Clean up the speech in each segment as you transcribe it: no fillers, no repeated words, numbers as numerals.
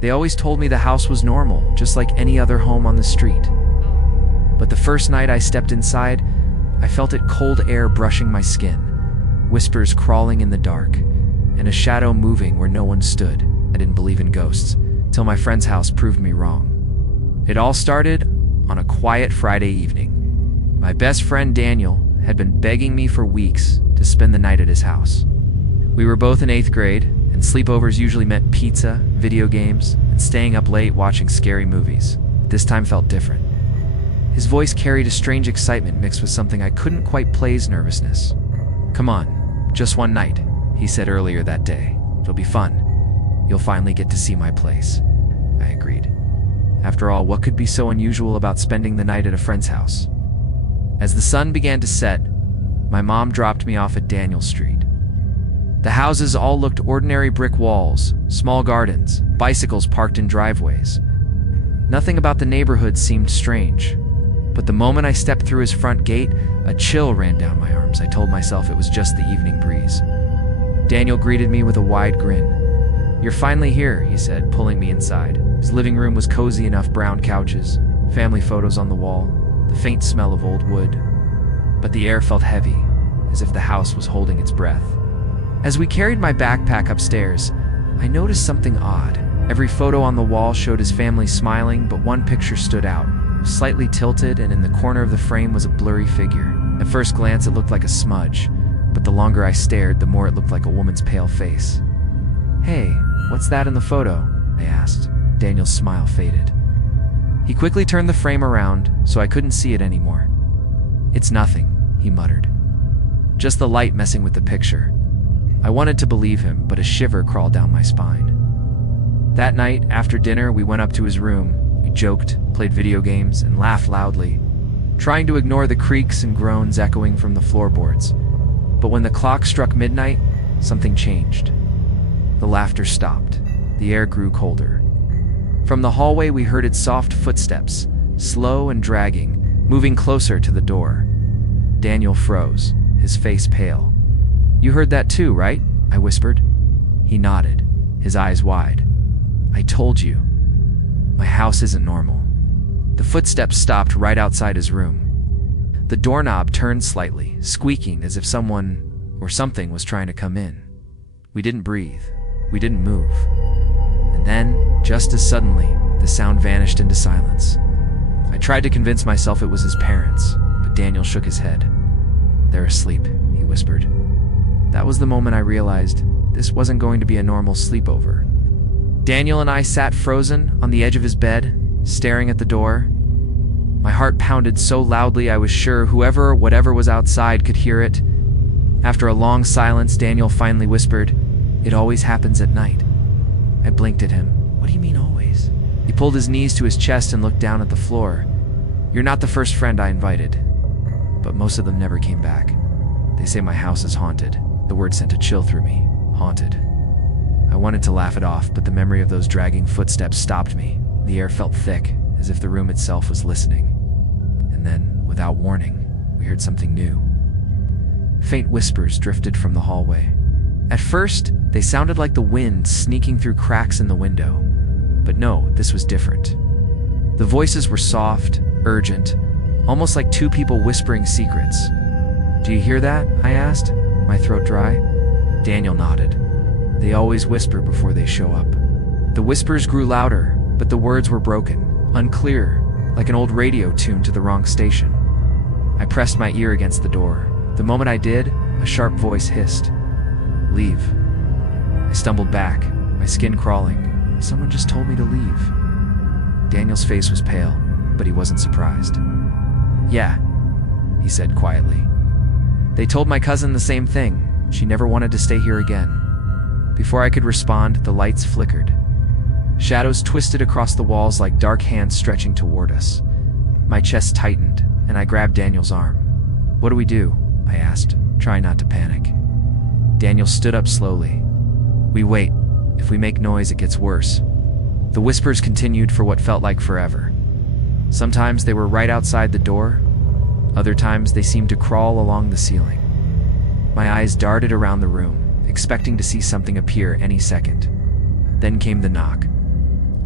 They always told me the house was normal, just like any other home on the street. But the first night I stepped inside, I felt it cold air brushing my skin, whispers crawling in the dark, and a shadow moving where no one stood. I didn't believe in ghosts, till my friend's house proved me wrong. It all started on a quiet Friday evening. My best friend Daniel had been begging me for weeks to spend the night at his house. We were both in 8th grade, and sleepovers usually meant pizza, video games, and staying up late watching scary movies. This time felt different. His voice carried a strange excitement mixed with something I couldn't quite place nervousness. "Come on, just one night," he said earlier that day. "It'll be fun. You'll finally get to see my place." I agreed. After all, what could be so unusual about spending the night at a friend's house? As the sun began to set, my mom dropped me off at Daniel Street. The houses all looked ordinary: brick walls, small gardens, bicycles parked in driveways. Nothing about the neighborhood seemed strange. But the moment I stepped through his front gate, a chill ran down my arms. I told myself it was just the evening breeze. Daniel greeted me with a wide grin. "You're finally here," he said, pulling me inside. His living room was cozy enough: brown couches, family photos on the wall, the faint smell of old wood. But the air felt heavy, as if the house was holding its breath. As we carried my backpack upstairs, I noticed something odd. Every photo on the wall showed his family smiling, but one picture stood out, slightly tilted, and in the corner of the frame was a blurry figure. At first glance, it looked like a smudge, but the longer I stared, the more it looked like a woman's pale face. "Hey, what's that in the photo?" I asked. Daniel's smile faded. He quickly turned the frame around so I couldn't see it anymore. "It's nothing," he muttered. "Just the light messing with the picture." I wanted to believe him, but a shiver crawled down my spine. That night, after dinner, we went up to his room. We joked, played video games, and laughed loudly, trying to ignore the creaks and groans echoing from the floorboards. But when the clock struck midnight, something changed. The laughter stopped. The air grew colder. From the hallway, we heard its soft footsteps, slow and dragging, moving closer to the door. Daniel froze, his face pale. "You heard that too, right?" I whispered. He nodded, his eyes wide. "I told you. My house isn't normal." The footsteps stopped right outside his room. The doorknob turned slightly, squeaking as if someone or something was trying to come in. We didn't breathe. We didn't move. And then, just as suddenly, the sound vanished into silence. I tried to convince myself it was his parents, but Daniel shook his head. "They're asleep," he whispered. That was the moment I realized this wasn't going to be a normal sleepover. Daniel and I sat frozen on the edge of his bed, staring at the door. My heart pounded so loudly I was sure whoever or whatever was outside could hear it. After a long silence, Daniel finally whispered, "It always happens at night." I blinked at him. "What do you mean always?" He pulled his knees to his chest and looked down at the floor. "You're not the first friend I invited, but most of them never came back. They say my house is haunted." The word sent a chill through me. Haunted. I wanted to laugh it off, but the memory of those dragging footsteps stopped me. The air felt thick, as if the room itself was listening. And then, without warning, we heard something new. Faint whispers drifted from the hallway. At first, they sounded like the wind sneaking through cracks in the window. But no, this was different. The voices were soft, urgent, almost like two people whispering secrets. "Do you hear that?" I asked, my throat dry. Daniel nodded. "They always whisper before they show up." The whispers grew louder, but the words were broken, unclear, like an old radio tuned to the wrong station. I pressed my ear against the door. The moment I did, a sharp voice hissed, "Leave." I stumbled back, my skin crawling. Someone just told me to leave. Daniel's face was pale, but he wasn't surprised. "Yeah," he said quietly. "They told my cousin the same thing. She never wanted to stay here again." Before I could respond, the lights flickered. Shadows twisted across the walls like dark hands stretching toward us. My chest tightened, and I grabbed Daniel's arm. "What do we do?" I asked, trying not to panic. Daniel stood up slowly. "We wait. If we make noise, it gets worse." The whispers continued for what felt like forever. Sometimes they were right outside the door. Other times they seemed to crawl along the ceiling. My eyes darted around the room, expecting to see something appear any second. Then came the knock.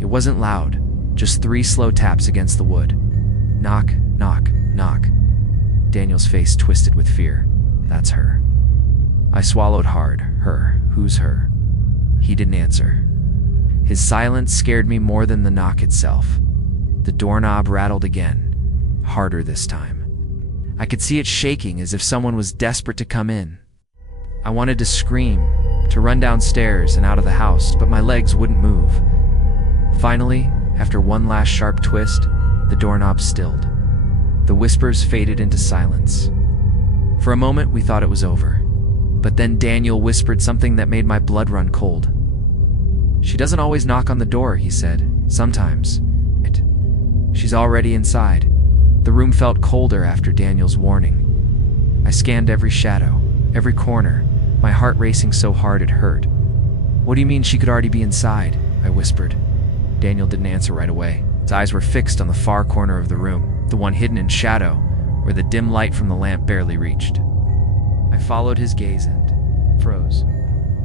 It wasn't loud, just 3 slow taps against the wood. Knock, knock, knock. Daniel's face twisted with fear. That's her. I swallowed hard. Her. Who's her? He didn't answer. His silence scared me more than the knock itself. The doorknob rattled again, harder this time. I could see it shaking as if someone was desperate to come in. I wanted to scream, to run downstairs and out of the house, but my legs wouldn't move. Finally, after one last sharp twist, the doorknob stilled. The whispers faded into silence. For a moment, we thought it was over. But then Daniel whispered something that made my blood run cold. "She doesn't always knock on the door," he said. "Sometimes. She's already inside." The room felt colder after Daniel's warning. I scanned every shadow, every corner, my heart racing so hard it hurt. "What do you mean she could already be inside?" I whispered. Daniel didn't answer right away. His eyes were fixed on the far corner of the room, the one hidden in shadow, where the dim light from the lamp barely reached. I followed his gaze and froze.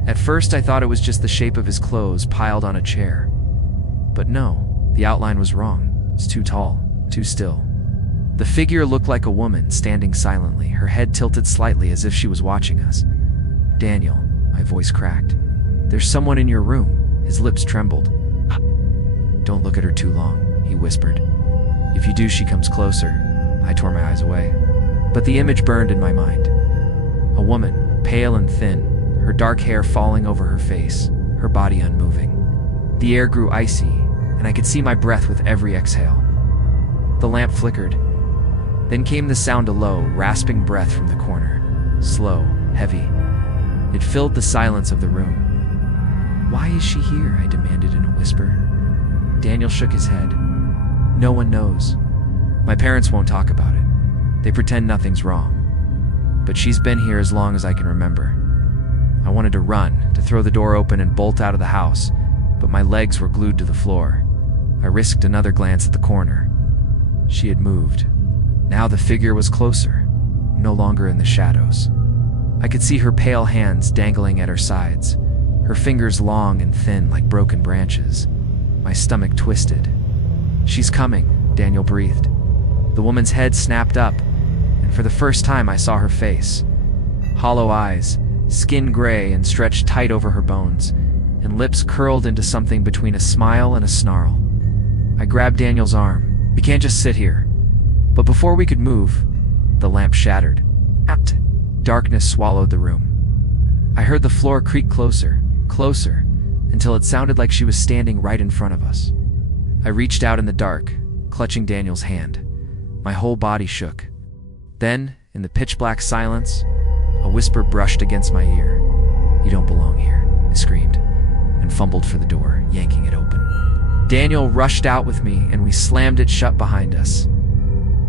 At first I thought it was just the shape of his clothes piled on a chair. But no, the outline was wrong. It's too tall, too still. The figure looked like a woman standing silently, her head tilted slightly as if she was watching us. "Daniel," my voice cracked. "There's someone in your room." His lips trembled. "Don't look at her too long," he whispered. "If you do, she comes closer." I tore my eyes away. But the image burned in my mind. A woman, pale and thin, her dark hair falling over her face, her body unmoving. The air grew icy, and I could see my breath with every exhale. The lamp flickered. Then came the sound of low, rasping breath from the corner. Slow, heavy. It filled the silence of the room. "Why is she here?" I demanded in a whisper. Daniel shook his head. "No one knows. My parents won't talk about it. They pretend nothing's wrong. But she's been here as long as I can remember." I wanted to run, to throw the door open and bolt out of the house, but my legs were glued to the floor. I risked another glance at the corner. She had moved. Now the figure was closer, no longer in the shadows. I could see her pale hands dangling at her sides, her fingers long and thin like broken branches. My stomach twisted. "She's coming," Daniel breathed. The woman's head snapped up, and for the first time I saw her face. Hollow eyes, skin gray and stretched tight over her bones, and lips curled into something between a smile and a snarl. I grabbed Daniel's arm. "We can't just sit here." But before we could move, the lamp shattered. Darkness swallowed the room. I heard the floor creak closer, closer, until it sounded like she was standing right in front of us. I reached out in the dark, clutching Daniel's hand. My whole body shook. Then, in the pitch-black silence, a whisper brushed against my ear. "You don't belong here," I screamed, and fumbled for the door, yanking it open. Daniel rushed out with me, and we slammed it shut behind us.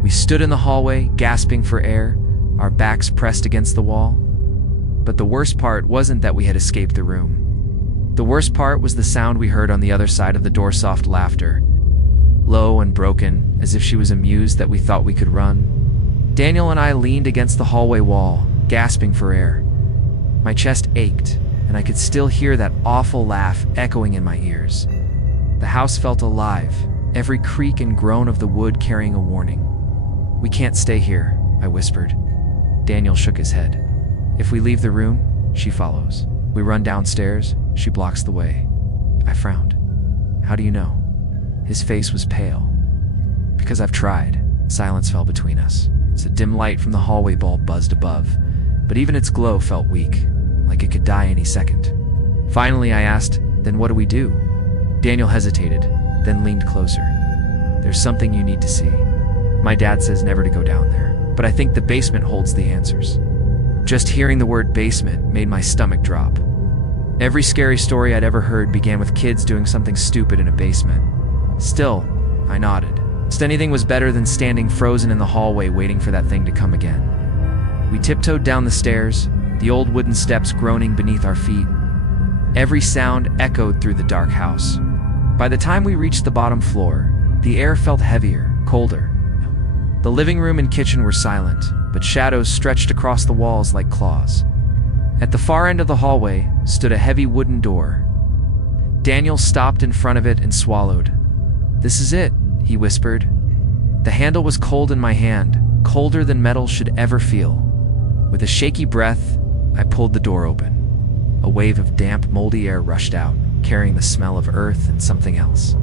We stood in the hallway, gasping for air, our backs pressed against the wall. But the worst part wasn't that we had escaped the room. The worst part was the sound we heard on the other side of the door, soft laughter. Low and broken, as if she was amused that we thought we could run. Daniel and I leaned against the hallway wall, gasping for air. My chest ached, and I could still hear that awful laugh echoing in my ears. The house felt alive, every creak and groan of the wood carrying a warning. "We can't stay here," I whispered. Daniel shook his head. "If we leave the room, she follows. We run downstairs, she blocks the way." I frowned. "How do you know?" His face was pale. "Because I've tried." Silence fell between us. A dim light from the hallway bulb buzzed above, but even its glow felt weak, like it could die any second. Finally, I asked, "Then what do we do?" Daniel hesitated, then leaned closer. "There's something you need to see. My dad says never to go down there, but I think the basement holds the answers." Just hearing the word basement made my stomach drop. Every scary story I'd ever heard began with kids doing something stupid in a basement. Still, I nodded. Just anything was better than standing frozen in the hallway waiting for that thing to come again. We tiptoed down the stairs, the old wooden steps groaning beneath our feet. Every sound echoed through the dark house. By the time we reached the bottom floor, the air felt heavier, colder. The living room and kitchen were silent, but shadows stretched across the walls like claws. At the far end of the hallway stood a heavy wooden door. Daniel stopped in front of it and swallowed. "This is it," he whispered. The handle was cold in my hand, colder than metal should ever feel. With a shaky breath, I pulled the door open. A wave of damp, moldy air rushed out, carrying the smell of earth and something else.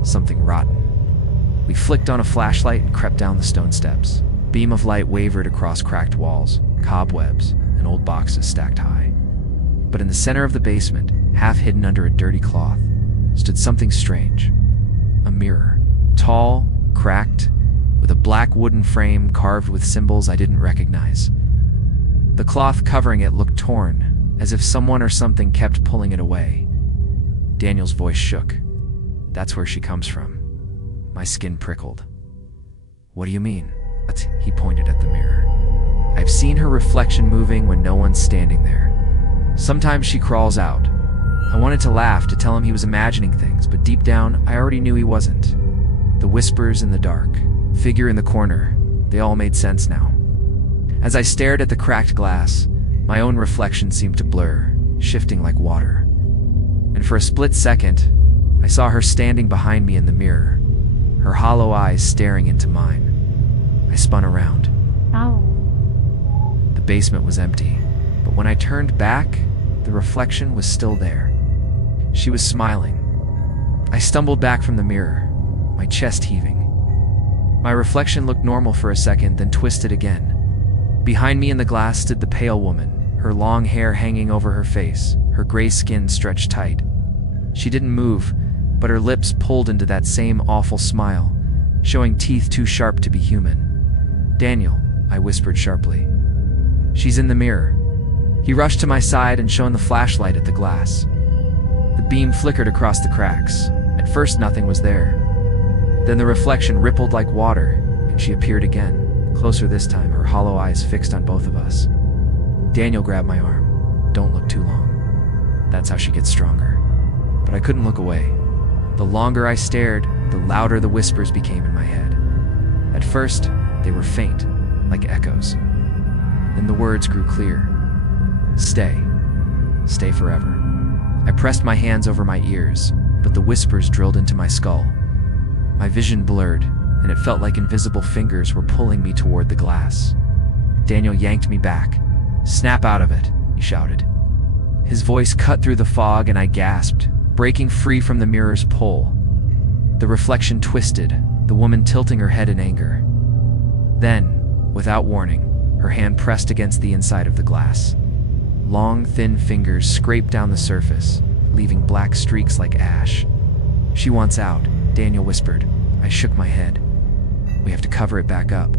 Something rotten. We flicked on a flashlight and crept down the stone steps. Beam of light wavered across cracked walls, cobwebs, and old boxes stacked high. But in the center of the basement, half hidden under a dirty cloth, stood something strange. A mirror. Tall, cracked, with a black wooden frame carved with symbols I didn't recognize. The cloth covering it looked torn, as if someone or something kept pulling it away. Daniel's voice shook. "That's where she comes from." My skin prickled. "What do you mean?" He pointed at the mirror. "I've seen her reflection moving when no one's standing there. Sometimes she crawls out." I wanted to laugh, to tell him he was imagining things, but deep down, I already knew he wasn't. The whispers in the dark, figure in the corner, they all made sense now. As I stared at the cracked glass, my own reflection seemed to blur, shifting like water. And for a split second, I saw her standing behind me in the mirror, her hollow eyes staring into mine. I spun around. Ow. The basement was empty, but when I turned back, the reflection was still there. She was smiling. I stumbled back from the mirror, my chest heaving. My reflection looked normal for a second, then twisted again. Behind me in the glass stood the pale woman, her long hair hanging over her face, her gray skin stretched tight. She didn't move, but her lips pulled into that same awful smile, showing teeth too sharp to be human. "Daniel," I whispered sharply. "She's in the mirror." He rushed to my side and shone the flashlight at the glass. The beam flickered across the cracks. At first, nothing was there. Then the reflection rippled like water, and she appeared again, closer this time, her hollow eyes fixed on both of us. Daniel grabbed my arm. "Don't look too long. That's how she gets stronger." But I couldn't look away. The longer I stared, the louder the whispers became in my head. At first, they were faint, like echoes. Then the words grew clear. "Stay. Stay forever." I pressed my hands over my ears, but the whispers drilled into my skull. My vision blurred, and it felt like invisible fingers were pulling me toward the glass. Daniel yanked me back. "Snap out of it," he shouted. His voice cut through the fog, and I gasped, breaking free from the mirror's pull. The reflection twisted, the woman tilting her head in anger. Then, without warning, her hand pressed against the inside of the glass. Long, thin fingers scraped down the surface, leaving black streaks like ash. "She wants out," Daniel whispered. I shook my head. "We have to cover it back up."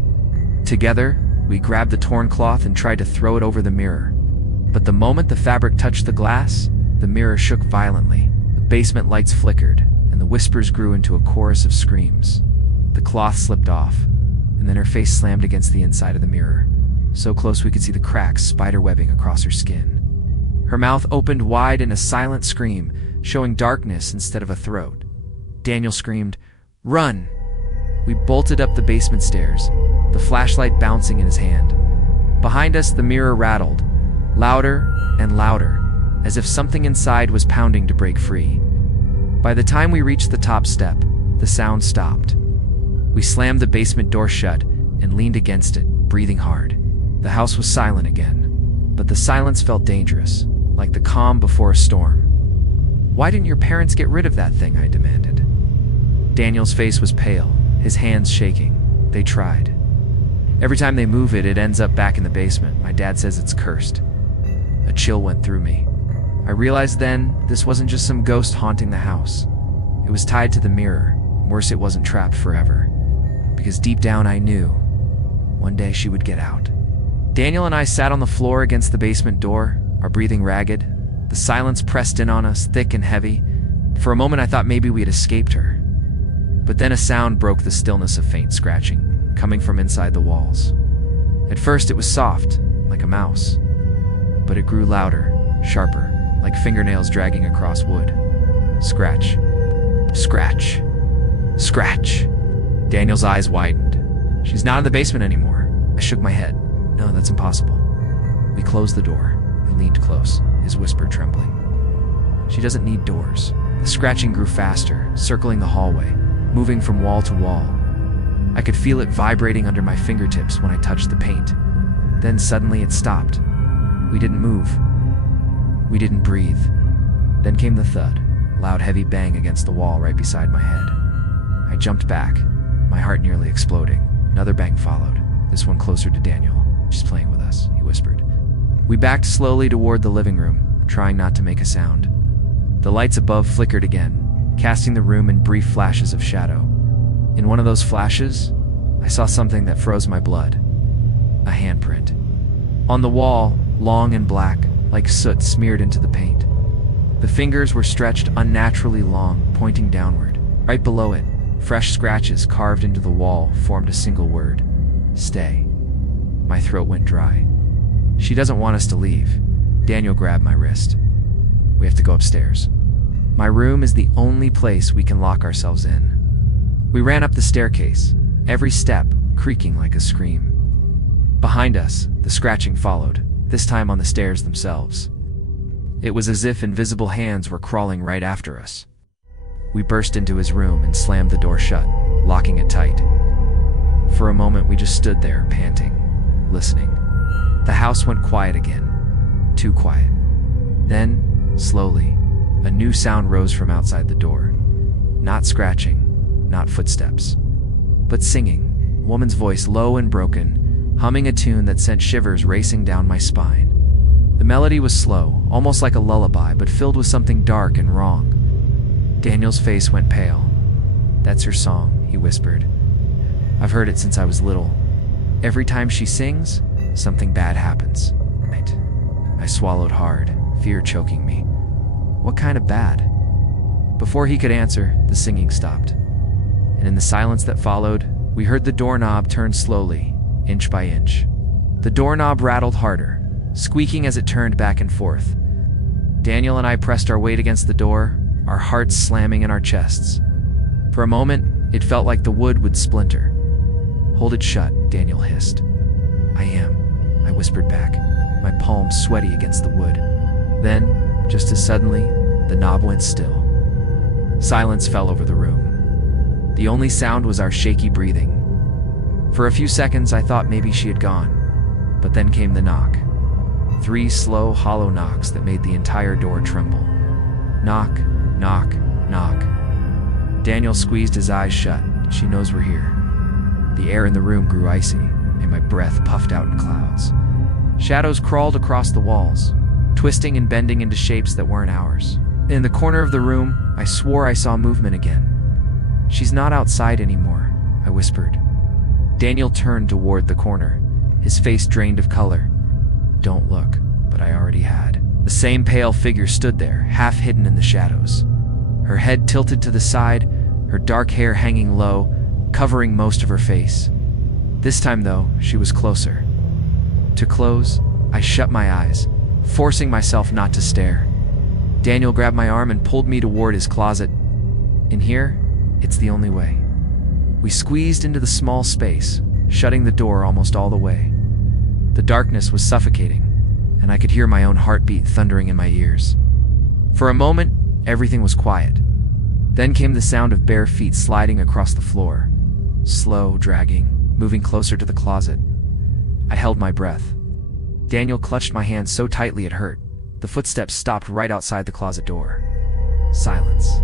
Together, we grabbed the torn cloth and tried to throw it over the mirror. But the moment the fabric touched the glass, the mirror shook violently. The basement lights flickered, and the whispers grew into a chorus of screams. The cloth slipped off, and then her face slammed against the inside of the mirror, so close we could see the cracks spiderwebbing across her skin. Her mouth opened wide in a silent scream, showing darkness instead of a throat. Daniel screamed, "Run!" We bolted up the basement stairs, the flashlight bouncing in his hand. Behind us, the mirror rattled, louder and louder, as if something inside was pounding to break free. By the time we reached the top step, the sound stopped. We slammed the basement door shut and leaned against it, breathing hard. The house was silent again, but the silence felt dangerous, like the calm before a storm. "Why didn't your parents get rid of that thing?" I demanded. Daniel's face was pale, his hands shaking. "They tried. Every time they move it, it ends up back in the basement. My dad says it's cursed." A chill went through me. I realized then this wasn't just some ghost haunting the house. It was tied to the mirror. Worse, it wasn't trapped forever. Because deep down I knew, one day she would get out. Daniel and I sat on the floor against the basement door, our breathing ragged. The silence pressed in on us, thick and heavy. For a moment I thought maybe we had escaped her. But then a sound broke the stillness of faint scratching, coming from inside the walls. At first it was soft, like a mouse. But it grew louder, sharper, like fingernails dragging across wood. Scratch. Scratch. Scratch. Daniel's eyes widened. "She's not in the basement anymore." I shook my head. "No, that's impossible." We closed the door. He leaned close, his whisper trembling. "She doesn't need doors. The scratching grew faster, circling the hallway, moving from wall to wall. I could feel it vibrating under my fingertips when I touched the paint. Then suddenly it stopped. We didn't move. We didn't breathe. Then came the thud, loud heavy bang against the wall right beside my head. I jumped back, my heart nearly exploding. Another bang followed, this one closer to Daniel. "She's playing with us," he whispered. We backed slowly toward the living room, trying not to make a sound. The lights above flickered again, casting the room in brief flashes of shadow. In one of those flashes, I saw something that froze my blood. A handprint. On the wall, long and black, like soot smeared into the paint. The fingers were stretched unnaturally long, pointing downward. Right below it, fresh scratches carved into the wall formed a single word: stay. My throat went dry. "She doesn't want us to leave." Daniel grabbed my wrist. "We have to go upstairs. My room is the only place we can lock ourselves in." We ran up the staircase, every step creaking like a scream. Behind us, the scratching followed, this time on the stairs themselves. It was as if invisible hands were crawling right after us. We burst into his room and slammed the door shut, locking it tight. For a moment, we just stood there, panting, listening. The house went quiet again, too quiet. Then, slowly, a new sound rose from outside the door. Not scratching, not footsteps, but singing, a woman's voice low and broken, humming a tune that sent shivers racing down my spine. The melody was slow, almost like a lullaby, but filled with something dark and wrong. Daniel's face went pale. "That's her song," he whispered. "I've heard it since I was little. Every time she sings, something bad happens." I swallowed hard, fear choking me. "What kind of bad?" Before he could answer, the singing stopped. And in the silence that followed, we heard the doorknob turn slowly, inch by inch. The doorknob rattled harder, squeaking as it turned back and forth. Daniel and I pressed our weight against the door, our hearts slamming in our chests. For a moment, it felt like the wood would splinter. "Hold it shut," Daniel hissed. "I am," I whispered back, my palms sweaty against the wood. Then, just as suddenly, the knob went still. Silence fell over the room. The only sound was our shaky breathing. For a few seconds, I thought maybe she had gone. But then came the knock. 3 slow, hollow knocks that made the entire door tremble. Knock, knock, knock. Daniel squeezed his eyes shut. "She knows we're here." The air in the room grew icy, and my breath puffed out in clouds. Shadows crawled across the walls, twisting and bending into shapes that weren't ours. In the corner of the room, I swore I saw movement again. "She's not outside anymore," I whispered. Daniel turned toward the corner, his face drained of color. "Don't look," but I already had. The same pale figure stood there, half hidden in the shadows. Her head tilted to the side, her dark hair hanging low, covering most of her face. This time, though, she was closer. To close, I shut my eyes, forcing myself not to stare. Daniel grabbed my arm and pulled me toward his closet. In here, it's the only way. We squeezed into the small space, shutting the door almost all the way. The darkness was suffocating, and I could hear my own heartbeat thundering in my ears. For a moment, everything was quiet. Then came the sound of bare feet sliding across the floor, slow, dragging, moving closer to the closet. I held my breath. Daniel clutched my hand so tightly it hurt. The footsteps stopped right outside the closet door. Silence.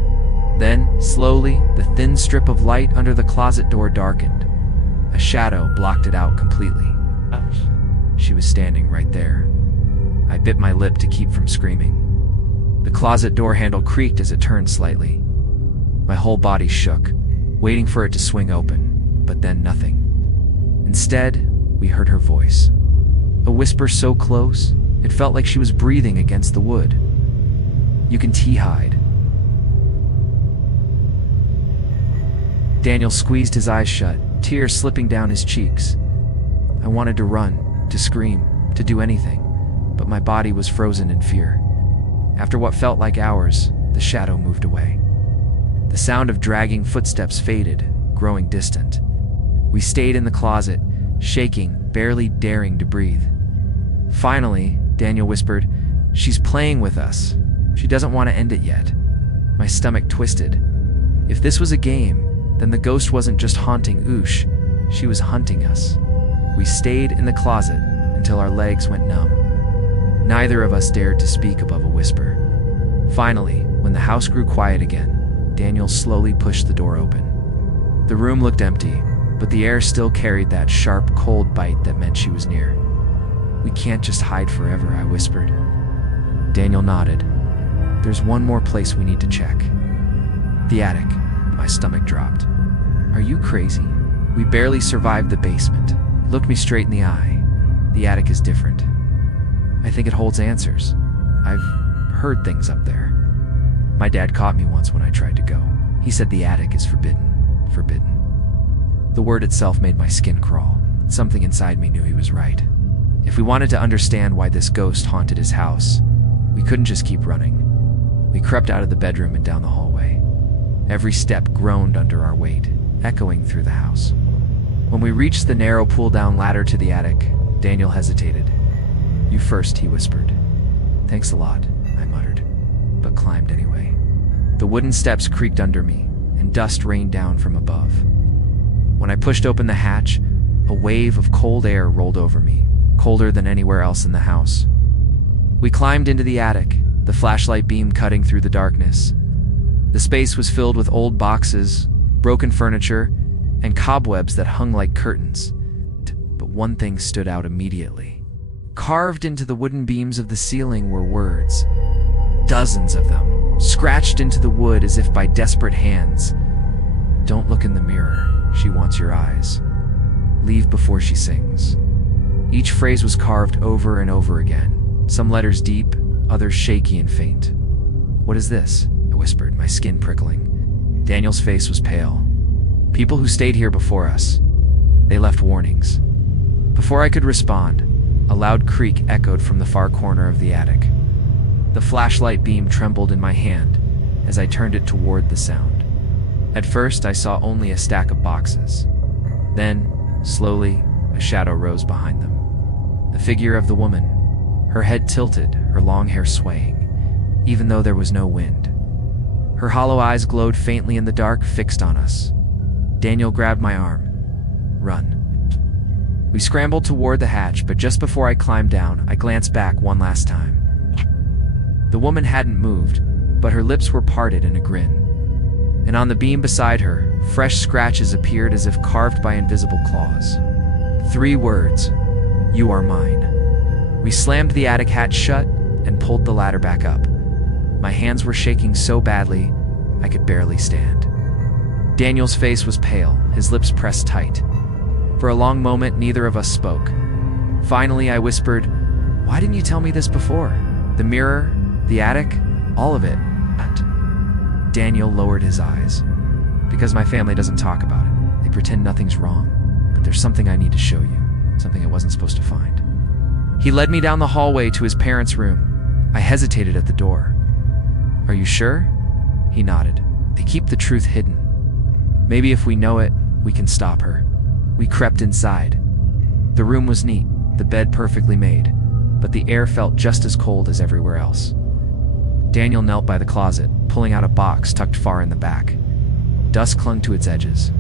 Then, slowly, the thin strip of light under the closet door darkened. A shadow blocked it out completely. She was standing right there. I bit my lip to keep from screaming. The closet door handle creaked as it turned slightly. My whole body shook, waiting for it to swing open, but then nothing. Instead, we heard her voice. A whisper so close, it felt like she was breathing against the wood. "You can hide." Daniel squeezed his eyes shut, tears slipping down his cheeks. I wanted to run, to scream, to do anything, but my body was frozen in fear. After what felt like hours, the shadow moved away. The sound of dragging footsteps faded, growing distant. We stayed in the closet, shaking, barely daring to breathe. Finally, Daniel whispered, "She's playing with us. She doesn't want to end it yet." My stomach twisted. If this was a game, then the ghost wasn't just haunting Oosh, she was hunting us. We stayed in the closet until our legs went numb. Neither of us dared to speak above a whisper. Finally, when the house grew quiet again, Daniel slowly pushed the door open. The room looked empty, but the air still carried that sharp, cold bite that meant she was near. "We can't just hide forever," I whispered. Daniel nodded. "There's one more place we need to check." "The attic." My stomach dropped. "Are you crazy? We barely survived the basement." He looked me straight in the eye. "The attic is different. I think it holds answers. I've heard things up there. My dad caught me once when I tried to go. He said the attic is forbidden. Forbidden." The word itself made my skin crawl. Something inside me knew he was right. If we wanted to understand why this ghost haunted his house, we couldn't just keep running. We crept out of the bedroom and down the hallway. Every step groaned under our weight, echoing through the house. When we reached the narrow pull-down ladder to the attic, Daniel hesitated. "You first," he whispered. "Thanks a lot," I muttered, but climbed anyway. The wooden steps creaked under me, and dust rained down from above. When I pushed open the hatch, a wave of cold air rolled over me, colder than anywhere else in the house. We climbed into the attic, the flashlight beam cutting through the darkness. The space was filled with old boxes, broken furniture, and cobwebs that hung like curtains. But one thing stood out immediately. Carved into the wooden beams of the ceiling were words. Dozens of them, scratched into the wood as if by desperate hands. "Don't look in the mirror. She wants your eyes. Leave before she sings." Each phrase was carved over and over again, some letters deep, others shaky and faint. "What is this?" I whispered, my skin prickling. Daniel's face was pale. "People who stayed here before us. They left warnings." Before I could respond, a loud creak echoed from the far corner of the attic. The flashlight beam trembled in my hand as I turned it toward the sound. At first, I saw only a stack of boxes. Then, slowly, a shadow rose behind them. The figure of the woman, her head tilted, her long hair swaying, even though there was no wind. Her hollow eyes glowed faintly in the dark, fixed on us. Daniel grabbed my arm. "Run." We scrambled toward the hatch, but just before I climbed down, I glanced back one last time. The woman hadn't moved, but her lips were parted in a grin. And on the beam beside her, fresh scratches appeared as if carved by invisible claws. 3 words: "You are mine." We slammed the attic hatch shut and pulled the ladder back up. My hands were shaking so badly, I could barely stand. Daniel's face was pale, his lips pressed tight. For a long moment, neither of us spoke. Finally, I whispered, "Why didn't you tell me this before? The mirror, the attic, all of it." Daniel lowered his eyes. "Because my family doesn't talk about it. They pretend nothing's wrong. But there's something I need to show you, something I wasn't supposed to find." He led me down the hallway to his parents' room. I hesitated at the door. "Are you sure?" He nodded. "They keep the truth hidden. Maybe if we know it, we can stop her." We crept inside. The room was neat, the bed perfectly made, but the air felt just as cold as everywhere else. Daniel knelt by the closet, pulling out a box tucked far in the back. Dust clung to its edges.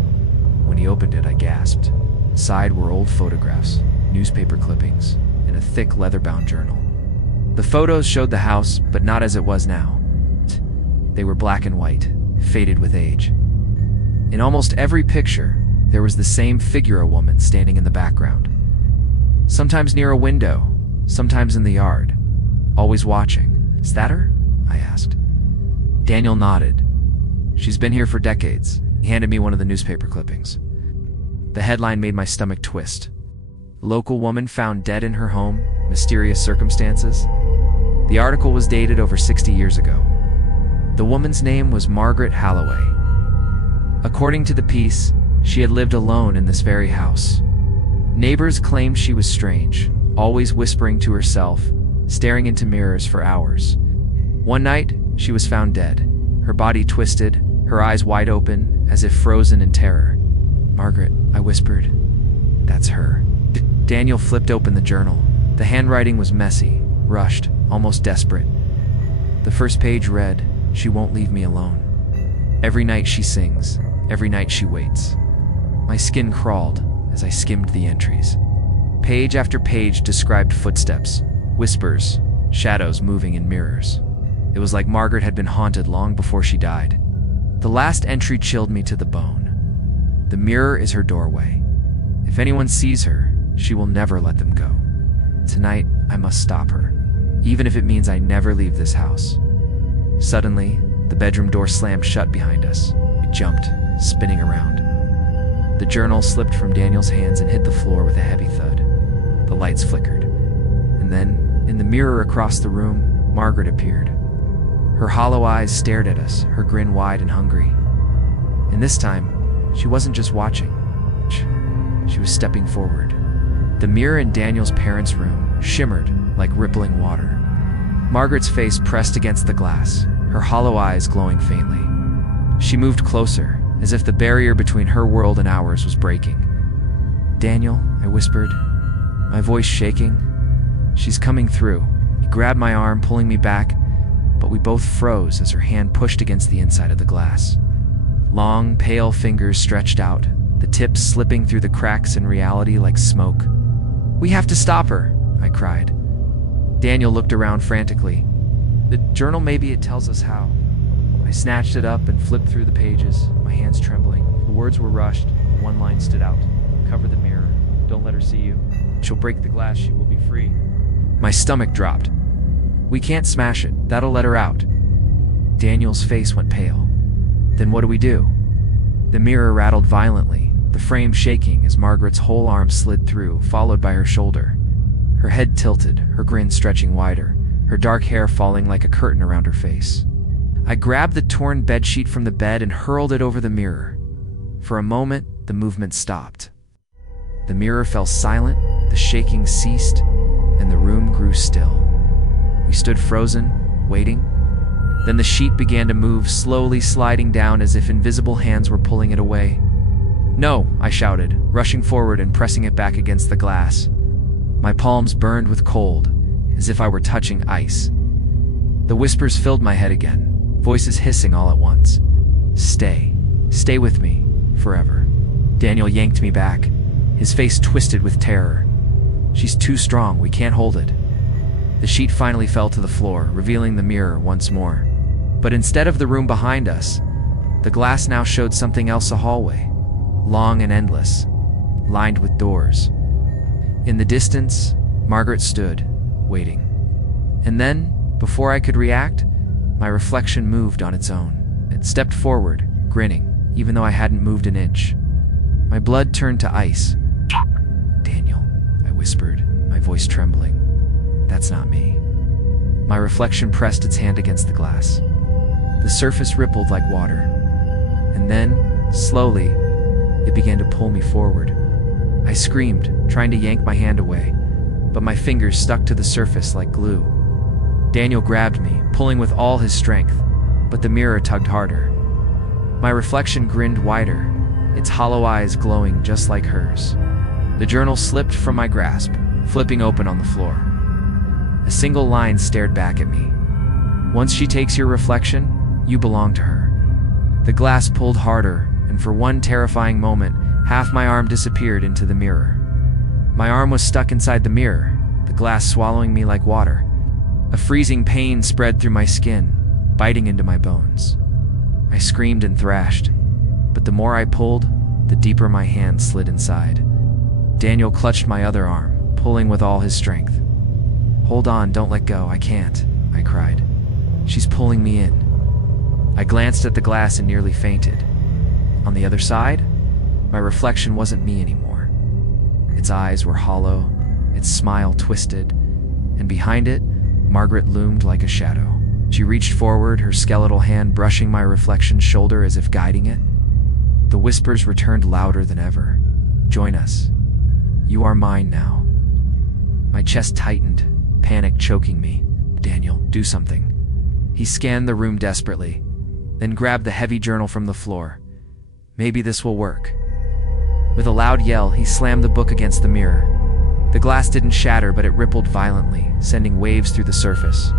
When he opened it, I gasped. Inside were old photographs, newspaper clippings, and a thick leather-bound journal. The photos showed the house, but not as it was now. They were black and white, faded with age. In almost every picture, there was the same figure, a woman standing in the background. Sometimes near a window, sometimes in the yard, always watching. "Is that her?" I asked. Daniel nodded. "She's been here for decades." He handed me one of the newspaper clippings. The headline made my stomach twist. "Local woman found dead in her home, mysterious circumstances." The article was dated over 60 years ago. The woman's name was Margaret Holloway. According to the piece, she had lived alone in this very house. Neighbors claimed she was strange, always whispering to herself, staring into mirrors for hours. One night, she was found dead, her body twisted, her eyes wide open, as if frozen in terror. "Margaret," I whispered. "That's her." Daniel flipped open the journal. The handwriting was messy, rushed, almost desperate. The first page read, She won't leave me alone. Every night she sings, every night she waits. My skin crawled as I skimmed the entries. Page after page described footsteps, whispers, shadows moving in mirrors. It was like Margaret had been haunted long before she died. The last entry chilled me to the bone. The mirror is her doorway. If anyone sees her, she will never let them go. Tonight, I must stop her, even if it means I never leave this house. Suddenly, the bedroom door slammed shut behind us. We jumped, spinning around. The journal slipped from Daniel's hands and hit the floor with a heavy thud. The lights flickered. And then, in the mirror across the room, Margaret appeared. Her hollow eyes stared at us, her grin wide and hungry. And this time, she wasn't just watching. She was stepping forward. The mirror in Daniel's parents' room shimmered like rippling water. Margaret's face pressed against the glass, her hollow eyes glowing faintly. She moved closer, as if the barrier between her world and ours was breaking. "Daniel," I whispered, my voice shaking. "She's coming through." He grabbed my arm, pulling me back, but we both froze as her hand pushed against the inside of the glass. Long, pale fingers stretched out, the tips slipping through the cracks in reality like smoke. "We have to stop her," I cried. Daniel looked around frantically. "The journal, maybe it tells us how." I snatched it up and flipped through the pages, my hands trembling. The words were rushed, but one line stood out. "Cover the mirror. Don't let her see you. She'll break the glass. She will be free." My stomach dropped. "We can't smash it. That'll let her out." Daniel's face went pale. "Then what do we do?" The mirror rattled violently, the frame shaking as Margaret's whole arm slid through, followed by her shoulder. Her head tilted, her grin stretching wider, her dark hair falling like a curtain around her face. I grabbed the torn bedsheet from the bed and hurled it over the mirror. For a moment, the movement stopped. The mirror fell silent, the shaking ceased, and the room grew still. We stood frozen, waiting. Then the sheet began to move, slowly sliding down as if invisible hands were pulling it away. "No!" I shouted, rushing forward and pressing it back against the glass. My palms burned with cold, as if I were touching ice. The whispers filled my head again, voices hissing all at once. "Stay. Stay with me. Forever." Daniel yanked me back, his face twisted with terror. "She's too strong. We can't hold it." The sheet finally fell to the floor, revealing the mirror once more. But instead of the room behind us, the glass now showed something else, a hallway, long and endless, lined with doors. In the distance, Margaret stood, waiting. And then, before I could react, my reflection moved on its own. It stepped forward, grinning, even though I hadn't moved an inch. My blood turned to ice. "Daniel," I whispered, my voice trembling. "That's not me." My reflection pressed its hand against the glass. The surface rippled like water. And then, slowly, it began to pull me forward. I screamed, trying to yank my hand away, but my fingers stuck to the surface like glue. Daniel grabbed me, pulling with all his strength, but the mirror tugged harder. My reflection grinned wider, its hollow eyes glowing just like hers. The journal slipped from my grasp, flipping open on the floor. A single line stared back at me. "Once she takes your reflection, you belong to her." The glass pulled harder, and for one terrifying moment, half my arm disappeared into the mirror. My arm was stuck inside the mirror, the glass swallowing me like water. A freezing pain spread through my skin, biting into my bones. I screamed and thrashed, but the more I pulled, the deeper my hand slid inside. Daniel clutched my other arm, pulling with all his strength. "Hold on, don't let go, I can't," I cried. "She's pulling me in." I glanced at the glass and nearly fainted. On the other side, my reflection wasn't me anymore. Its eyes were hollow, its smile twisted, and behind it, Margaret loomed like a shadow. She reached forward, her skeletal hand brushing my reflection's shoulder as if guiding it. The whispers returned louder than ever. "Join us. You are mine now." My chest tightened, panic choking me. "Daniel, do something." He scanned the room desperately, then grabbed the heavy journal from the floor. "Maybe this will work." With a loud yell, he slammed the book against the mirror. The glass didn't shatter, but it rippled violently, sending waves through the surface.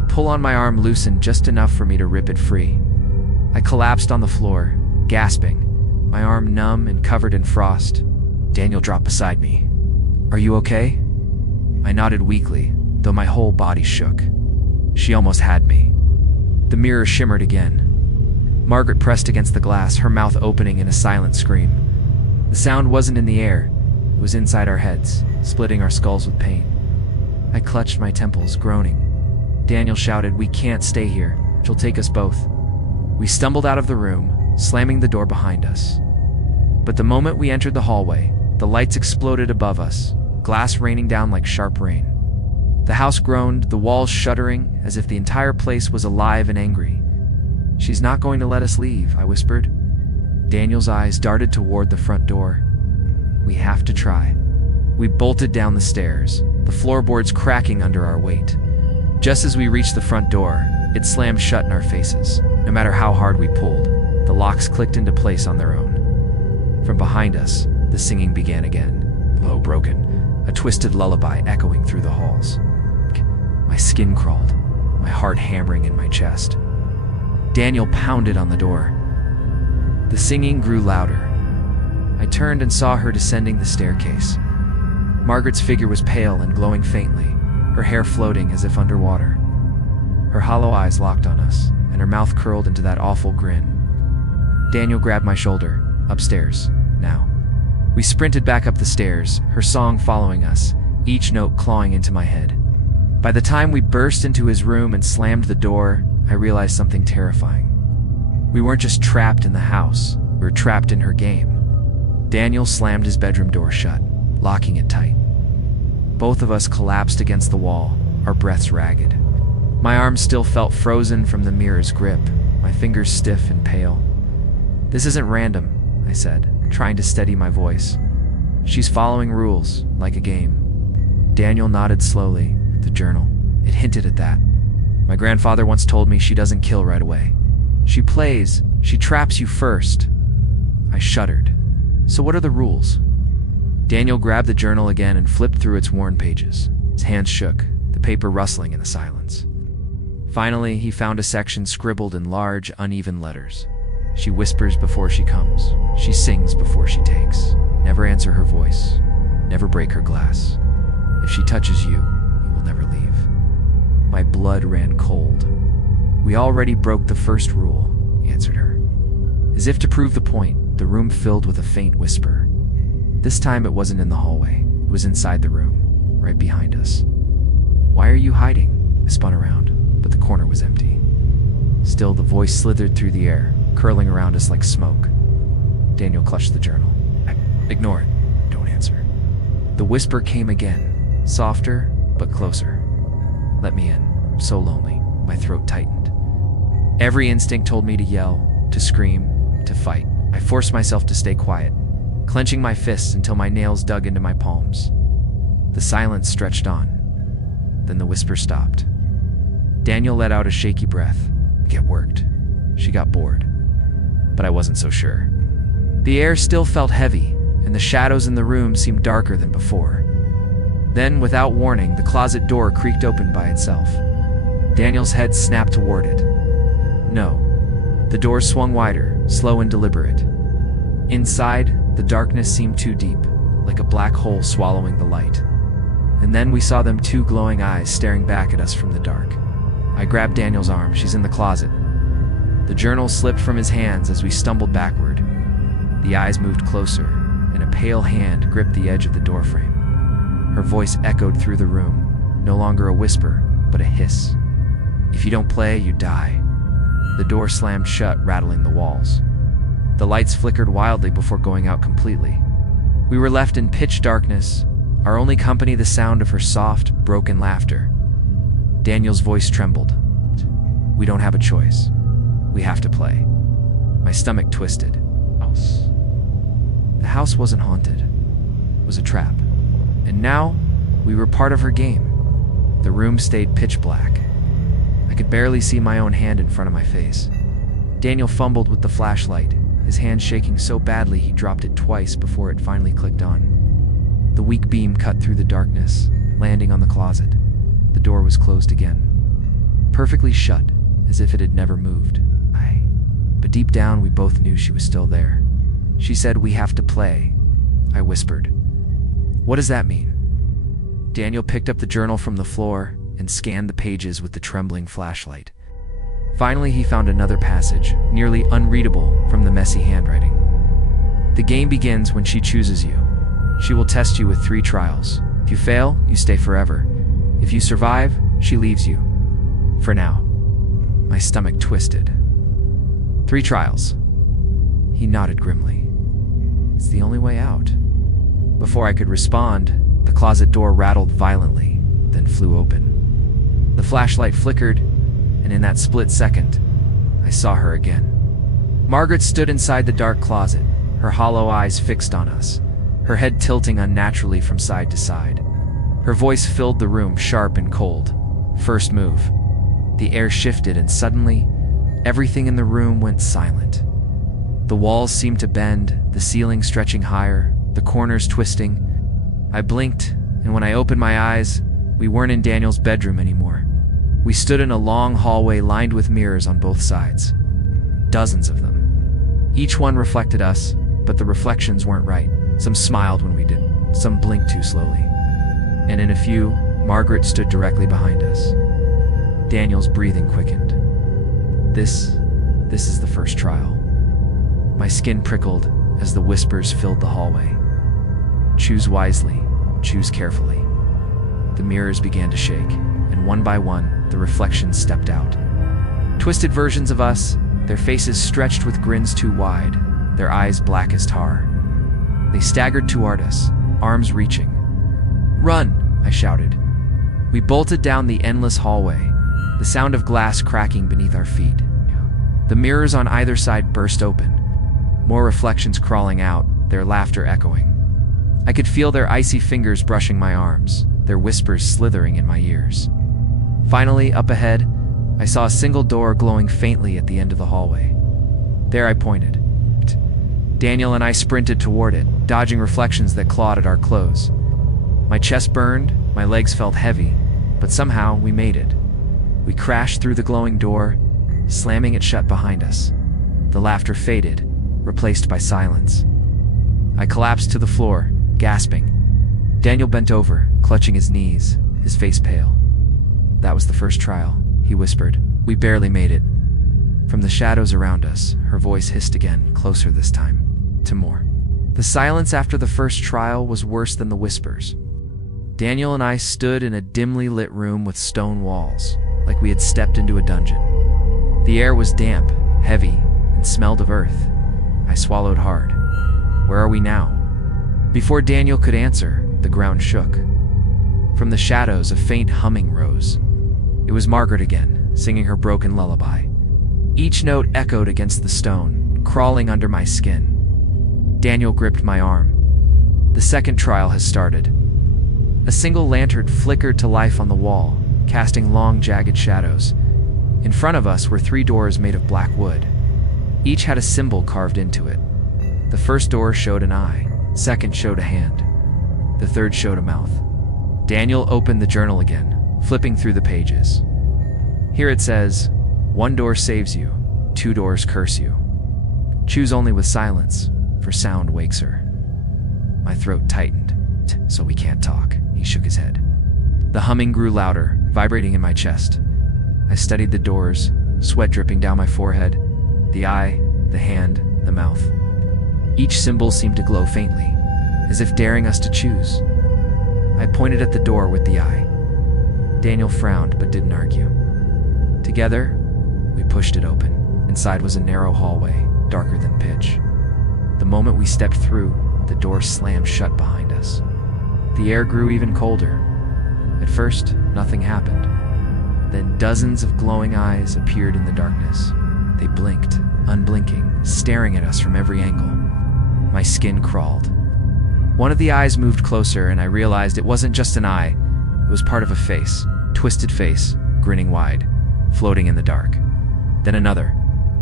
The pull on my arm loosened just enough for me to rip it free. I collapsed on the floor, gasping, my arm numb and covered in frost. Daniel dropped beside me. "Are you okay?" I nodded weakly, though my whole body shook. She almost had me. The mirror shimmered again. Margaret pressed against the glass, her mouth opening in a silent scream. The sound wasn't in the air, it was inside our heads, splitting our skulls with pain. I clutched my temples, groaning. Daniel shouted, "We can't stay here. She'll take us both." We stumbled out of the room, slamming the door behind us. But the moment we entered the hallway, the lights exploded above us, glass raining down like sharp rain. The house groaned, the walls shuddering, as if the entire place was alive and angry. "She's not going to let us leave," I whispered. Daniel's eyes darted toward the front door. "We have to try." We bolted down the stairs, the floorboards cracking under our weight. Just as we reached the front door, it slammed shut in our faces. No matter how hard we pulled, the locks clicked into place on their own. From behind us, the singing began again, low, broken, a twisted lullaby echoing through the halls. My skin crawled, my heart hammering in my chest. Daniel pounded on the door. The singing grew louder. I turned and saw her descending the staircase. Margaret's figure was pale and glowing faintly, her hair floating as if underwater. Her hollow eyes locked on us, and her mouth curled into that awful grin. Daniel grabbed my shoulder. "Upstairs, now." We sprinted back up the stairs, her song following us, each note clawing into my head. By the time we burst into his room and slammed the door, I realized something terrifying. We weren't just trapped in the house, we were trapped in her game. Daniel slammed his bedroom door shut, locking it tight. Both of us collapsed against the wall, our breaths ragged. My arms still felt frozen from the mirror's grip, my fingers stiff and pale. "This isn't random," I said, trying to steady my voice. "She's following rules, like a game." Daniel nodded slowly. The journal. It hinted at that. "My grandfather once told me she doesn't kill right away. She plays. She traps you first." I shuddered. "So what are the rules?" Daniel grabbed the journal again and flipped through its worn pages. His hands shook, the paper rustling in the silence. Finally, he found a section scribbled in large, uneven letters. "She whispers before she comes. She sings before she takes. Never answer her voice. Never break her glass. If she touches you, you will never leave." My blood ran cold. "We already broke the first rule," he answered her. As if to prove the point, the room filled with a faint whisper. This time it wasn't in the hallway. It was inside the room, right behind us. "Why are you hiding?" I spun around, but the corner was empty. Still, the voice slithered through the air, curling around us like smoke. Daniel clutched the journal. "Ignore it. Don't answer." The whisper came again, softer but closer. "Let me in. I'm so lonely." My throat tightened. Every instinct told me to yell, to scream, to fight. I forced myself to stay quiet, clenching my fists until my nails dug into my palms. The silence stretched on. Then the whisper stopped. Daniel let out a shaky breath. It worked. She got bored. But I wasn't so sure. The air still felt heavy, and the shadows in the room seemed darker than before. Then, without warning, the closet door creaked open by itself. Daniel's head snapped toward it. No. The door swung wider, slow and deliberate. Inside, the darkness seemed too deep, like a black hole swallowing the light. And then we saw them two glowing eyes staring back at us from the dark. I grabbed Daniel's arm. "She's in the closet." The journal slipped from his hands as we stumbled backward. The eyes moved closer, and a pale hand gripped the edge of the doorframe. Her voice echoed through the room, no longer a whisper, but a hiss. "If you don't play, you die." The door slammed shut, rattling the walls. The lights flickered wildly before going out completely. We were left in pitch darkness, our only company the sound of her soft, broken laughter. Daniel's voice trembled. "We don't have a choice. We have to play." My stomach twisted. The house wasn't haunted. It was a trap. And now, we were part of her game. The room stayed pitch black. I could barely see my own hand in front of my face. Daniel fumbled with the flashlight, his hand shaking so badly he dropped it twice before it finally clicked on. The weak beam cut through the darkness, landing on the closet. The door was closed again. perfectly shut, as if it had never moved. But deep down, we both knew she was still there. She said, "We have to play," I whispered. "What does that mean?" Daniel picked up the journal from the floor and scanned the pages with the trembling flashlight. Finally, he found another passage, nearly unreadable from the messy handwriting. "The game begins when she chooses you. She will test you with 3 trials. If you fail, you stay forever. If you survive, she leaves you. For now." My stomach twisted. 3 trials. He nodded grimly. "It's the only way out." Before I could respond, the closet door rattled violently, then flew open. The flashlight flickered, and in that split second, I saw her again. Margaret stood inside the dark closet, her hollow eyes fixed on us, her head tilting unnaturally from side to side. Her voice filled the room, sharp and cold. "First move." The air shifted, and suddenly, everything in the room went silent. The walls seemed to bend, the ceiling stretching higher, the corners twisting. I blinked, and when I opened my eyes, we weren't in Daniel's bedroom anymore. We stood in a long hallway lined with mirrors on both sides. Dozens of them. Each one reflected us, but the reflections weren't right. Some smiled when we didn't, some blinked too slowly. And in a few, Margaret stood directly behind us. Daniel's breathing quickened. This is the first trial." My skin prickled as the whispers filled the hallway. "Choose wisely, choose carefully." The mirrors began to shake, and one by one, the reflections stepped out. Twisted versions of us, their faces stretched with grins too wide, their eyes black as tar. They staggered toward us, arms reaching. "Run!" I shouted. We bolted down the endless hallway, the sound of glass cracking beneath our feet. The mirrors on either side burst open, more reflections crawling out, their laughter echoing. I could feel their icy fingers brushing my arms, their whispers slithering in my ears. Finally, up ahead, I saw a single door glowing faintly at the end of the hallway. There I pointed. Daniel and I sprinted toward it, dodging reflections that clawed at our clothes. My chest burned, my legs felt heavy, but somehow we made it. We crashed through the glowing door, slamming it shut behind us. The laughter faded, replaced by silence. I collapsed to the floor, gasping. Daniel bent over, clutching his knees, his face pale. "That was the first trial," he whispered. "We barely made it." From the shadows around us, her voice hissed again, closer this time, to more. The silence after the first trial was worse than the whispers. Daniel and I stood in a dimly lit room with stone walls, like we had stepped into a dungeon. The air was damp, heavy, and smelled of earth. I swallowed hard. Where are we now? Before Daniel could answer, the ground shook. From the shadows, a faint humming rose. It was Margaret again, singing her broken lullaby. Each note echoed against the stone, crawling under my skin. Daniel gripped my arm. "The second trial has started." A single lantern flickered to life on the wall, casting long, jagged shadows. In front of us were 3 doors made of black wood. Each had a symbol carved into it. The first door showed an eye, second showed a hand, the third showed a mouth. Daniel opened the journal again, flipping through the pages. Here it says, "1 door saves you, 2 doors curse you. Choose only with silence, for sound wakes her." My throat tightened. "So we can't talk," he shook his head. The humming grew louder, vibrating in my chest. I studied the doors, sweat dripping down my forehead, the eye, the hand, the mouth. Each symbol seemed to glow faintly, as if daring us to choose. I pointed at the door with the eye. Daniel frowned but didn't argue. Together, we pushed it open. Inside was a narrow hallway, darker than pitch. The moment we stepped through, the door slammed shut behind us. The air grew even colder. At first, nothing happened. Then dozens of glowing eyes appeared in the darkness. They blinked, unblinking, staring at us from every angle. My skin crawled. One of the eyes moved closer, and I realized it wasn't just an eye. It was part of a face, twisted face, grinning wide, floating in the dark. Then another,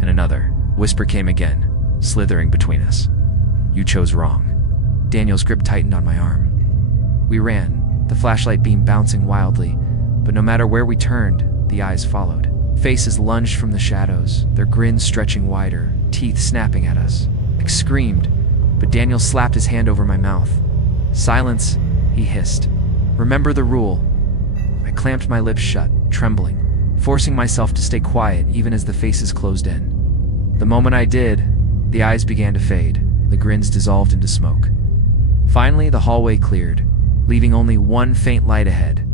and another. Whisper came again, slithering between us. "You chose wrong." Daniel's grip tightened on my arm. We ran, the flashlight beam bouncing wildly, but no matter where we turned, The eyes followed. Faces lunged from the shadows, their grins stretching wider, teeth snapping at us. I screamed, but Daniel slapped his hand over my mouth. "Silence," he hissed. "Remember the rule." I clamped my lips shut, trembling, forcing myself to stay quiet even as the faces closed in. The moment I did, the eyes began to fade. The grins dissolved into smoke. Finally, the hallway cleared, leaving only one faint light ahead.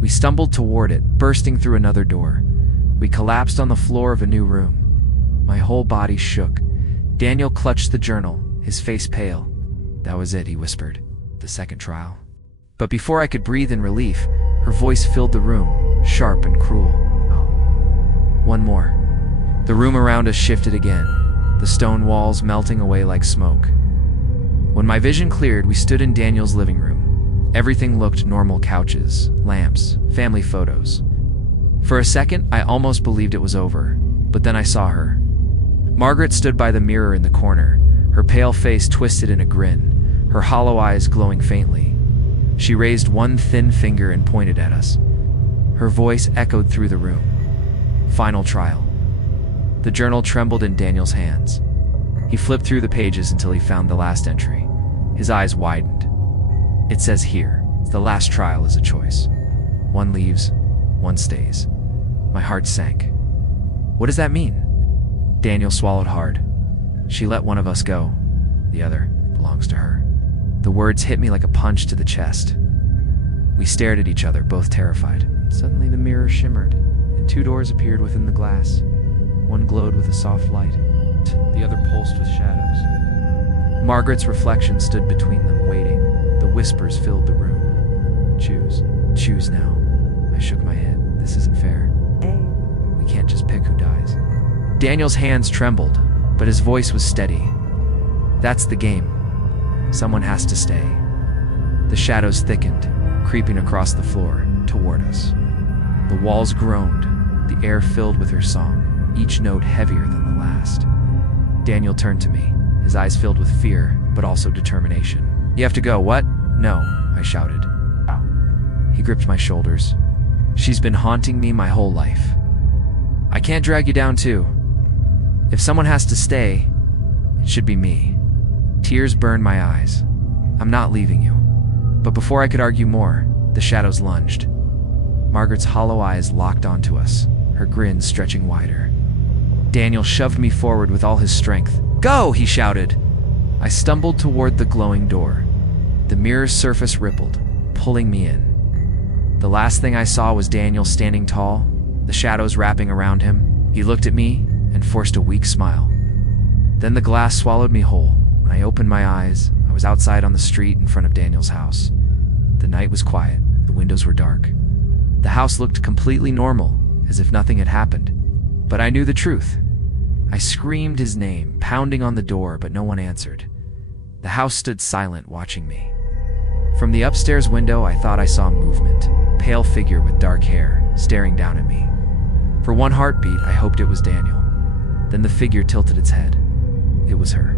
We stumbled toward it, bursting through another door. We collapsed on the floor of a new room. My whole body shook. Daniel clutched the journal, his face pale. "That was it," he whispered. "The second trial." But before I could breathe in relief, her voice filled the room, sharp and cruel. "One more." The room around us shifted again, the stone walls melting away like smoke. When my vision cleared, we stood in Daniel's living room. Everything looked normal: couches, lamps, family photos. For a second, I almost believed it was over, but then I saw her. Margaret stood by the mirror in the corner, her pale face twisted in a grin, her hollow eyes glowing faintly. She raised one thin finger and pointed at us. Her voice echoed through the room. "Final trial." The journal trembled in Daniel's hands. He flipped through the pages until he found the last entry. His eyes widened. "It says here, the last trial is a choice. One leaves, one stays." My heart sank. "What does that mean?" Daniel swallowed hard. "She let one of us go. The other belongs to her." The words hit me like a punch to the chest. We stared at each other, both terrified. Suddenly the mirror shimmered, and two doors appeared within the glass. One glowed with a soft light. The other pulsed with shadows. Margaret's reflection stood between them, waiting. The whispers filled the room. "Choose. Choose now." I shook my head. "This isn't fair. We can't just pick who dies." Daniel's hands trembled, but his voice was steady. "That's the game. Someone has to stay." The shadows thickened, creeping across the floor, toward us. The walls groaned, the air filled with her song, each note heavier than the last. Daniel turned to me, his eyes filled with fear, but also determination. "You have to go." "What?" "No," I shouted. He gripped my shoulders. "She's been haunting me my whole life. I can't drag you down too. If someone has to stay, it should be me." Tears burned my eyes. "I'm not leaving you." But before I could argue more, the shadows lunged. Margaret's hollow eyes locked onto us, her grin stretching wider. Daniel shoved me forward with all his strength. "Go!" he shouted. I stumbled toward the glowing door. The mirror's surface rippled, pulling me in. The last thing I saw was Daniel standing tall, the shadows wrapping around him. He looked at me and forced a weak smile. Then the glass swallowed me whole. When I opened my eyes, I was outside on the street in front of Daniel's house. The night was quiet, the windows were dark. The house looked completely normal, as if nothing had happened. But I knew the truth. I screamed his name, pounding on the door, but no one answered. The house stood silent, watching me. From the upstairs window, I thought I saw movement, a pale figure with dark hair, staring down at me. For one heartbeat, I hoped it was Daniel. Then the figure tilted its head. It was her.